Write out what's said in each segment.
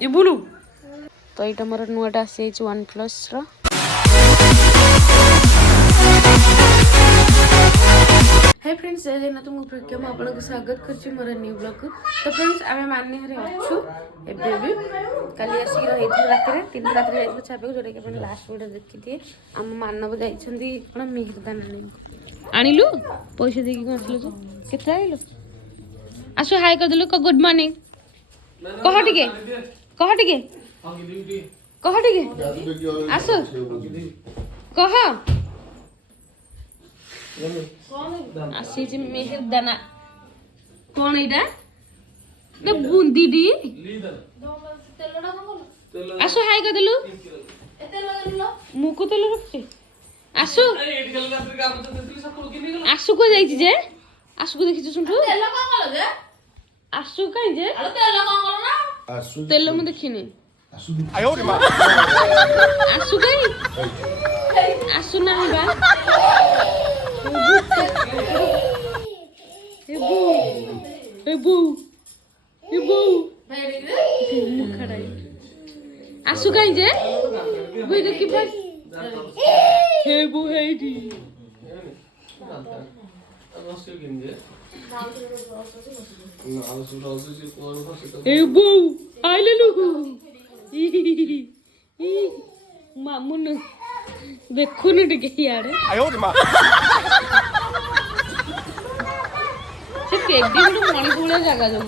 ये बोलू तो यहाँ मोर नुआटा आसी OnePlus हाय फ्रेंड्स जय जगन्नाथ मु प्रज्ञा मु आपको स्वागत करछि मोर न्यू ब्लॉग को। तो फ्रेंड्स आमे मान्य हरे अछु एबे भी काली आसी रही रात रे 3 रात रे जाइछो छापे जोरे के अपन लास्ट वीडियो देखि दिए हम मानव जाइछंदी कोन मिहिरदान आनिलु पैसे देकी आसलो जो केते आइलो आसो हाय कर देलु गुड मॉर्निंग कह टिके आसो कह आसी मिहिरदाना कौन एटा ना बूंदी डी आसो हाय कर देलु मुको तेल रखछे आसो आसु को जाई जे आसु को देखि सुंठू तेल कोन कलो जे आसु काई जे तेल कोन कलो ना आसु तेल म देखिनी आसु आयो रे मां आसु काई आसु ना बा आसु कहीं जे बुई देखी भाई हे बु हे दी हे बु आइले लु मामुन देखो न टिके यार आयो रे मां से केडी गुड मणिपुर जगह जो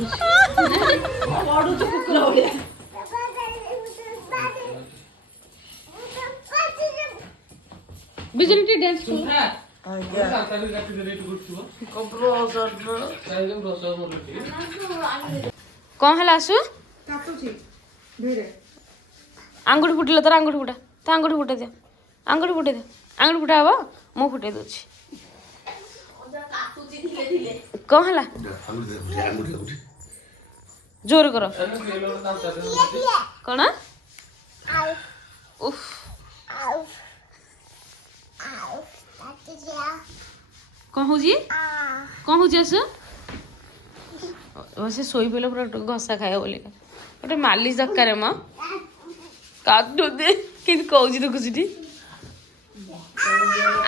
बडू तो कुकुरा भलिया बिजनेटी डांस को कौन हला आसु आंगुठी फुटिल तर आंगुठी फुटा तो आंगुठी फुटे दे आंगुठी फुटे दे आंगुठी फुटा हबो मु फुटे दोछि कौन हला जोर करो कौन उफ कौन हो जी कौन हो जी आसो से सोई पड़े पूरा घसा खाए बोले गोटे मालिश दरकार म काटो दे कि कहूँ देखु सीटी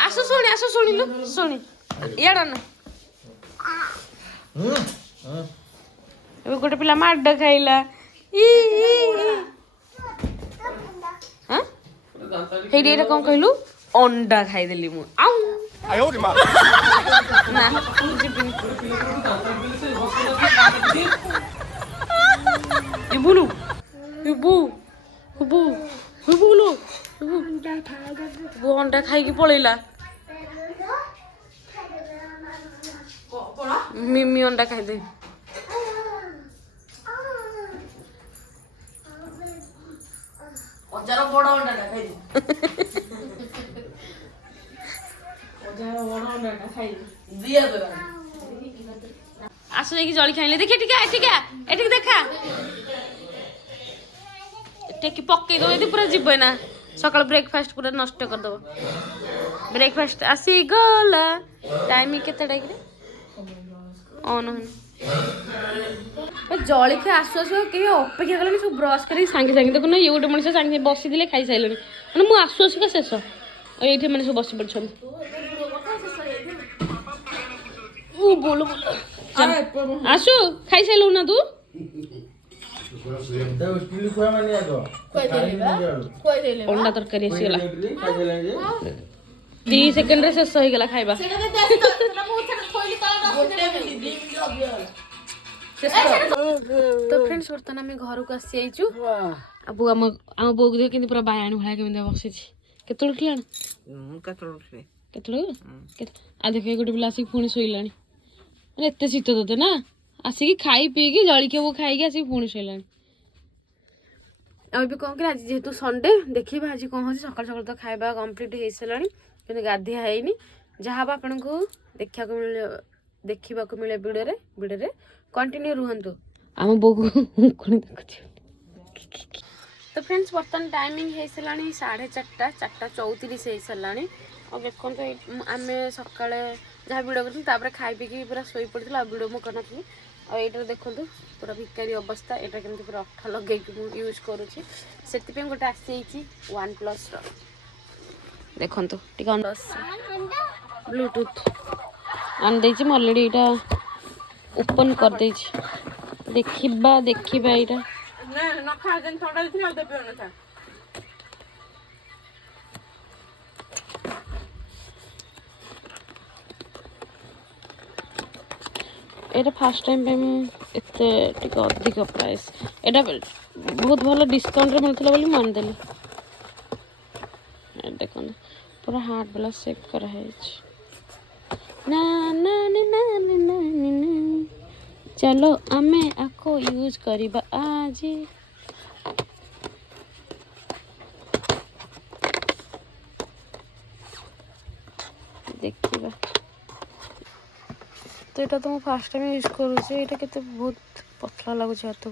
आसो शुणिलु शुणी इड़ा ना गोटे पिला माड खाइला हेडी एटा कौन कहलु अंडा खाइदेली मु आउ ना इबुलु इबु इबु इबुलु वो अंडा खाइकी पळैला मिमी अंडा खाइदे अजार बड़ अंडा खाइ अजार बड़ अंडा खाइ दिया दे आसो जाई जळी खाइले देखि एठी देखा टेकी पक्के दो यदि पूरा जीव ना सकाळ ब्रेकफास्ट पूरा नष्ट कर दो ब्रेकफास्ट आसी गला टाइम केते टाइम ऑन जली खे आसु आसु के अपेक्षा कले सब ब्रश कर सांगे सांगे देखो ना ये गोटे मनुष्य सांगे बसी दिले खाई साइले माने मु आसु आसु का शेष एठी माने सब बसी पड़छन ओ बोलो आसु खाई साइलो ना तू अंडा तरकारी आसीगला 3 सेकंड रे शेष हो गला खाइबा तो फ्रेंड्स बर्तन आम घर को आसी जाइचु अब आम बो देख के पूरा बायाणी भाया के बसी केतल उठलाण आ देख गोटे पिला आसिक पुणी शोला मैंने एत शीत तोते ना आसिक खाई पीकी जलिखिया वो खाई आसिक पुणी शोला अब कौन कर आज जेहेतु संडे देखिए आज कौन हो सकाल सकाल तो खाଇବା कंप्लीट हो सारा कि गाधिया है जहाँ आपन को देखा मिले वीडियो कंटिन्यू रुहतु आम बो तो फ्रेंड्स बर्तन टाइमिंग हो सारा 4:30 4:34 हो सारा और देखो आम सका जहाँ वीडियो कर खाई पीकी पूरा शोई पड़ी वीडियो मुझे और ये देखो पूरा भिकारी अवस्था यहाँ केमती पूरा अठा लगे यूज करुँची से गोटे आसी वन प्लस देखो ब्लूटूथ आन दे अलरेडी यहाँ ओपन कर दे देखा देखा यहाँ এটা ফার্স্ট টাইম पे एते टिके अधिक प्राइस एटा बहुत भल डिस्काउंट रे मिलथला बोली मान देली देखो पूरा हार्ड वाला शेप कर है ना ना ना ना ना ना चलो आमे आको यूज करिबा आज देखिबा तो यहाँ तो फास्ट टाइम यूज करुचे यहाँ के बहुत पतला लगुच हाथ को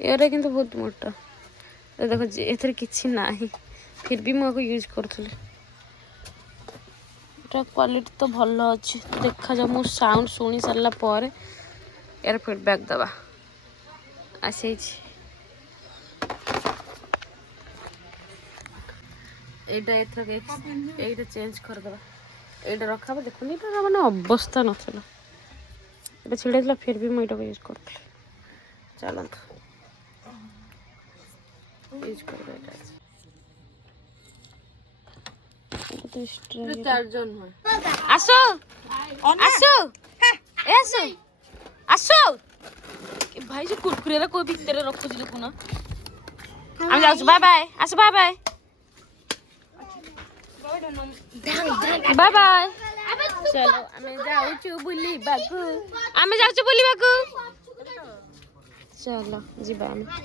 यार कि बहुत मोटा देखो एथर किसी ना फिर भी मुझे यूज करूँ क्वालिटी तो भल अच्छे देखा जाओ मु साउंड शुणी सारा पर यार फीडबैक दबा आसी यहाँ चेंज करदे यहाँ रखा देखो ये मैंने अवस्था नाला ये छिड़ा फिर भी मुझे यूज करी चलत यूज कर आसो आसो आसो आसो भाई जो कुरकुरे कोई भितर रखुच देखुन आम जाऊँ बाय बाय आस बाय बाय बाय बाय चलो आमे जाऊँ बुलिबाकू आमे जाऊँ बुलिबाकू चलो जीवा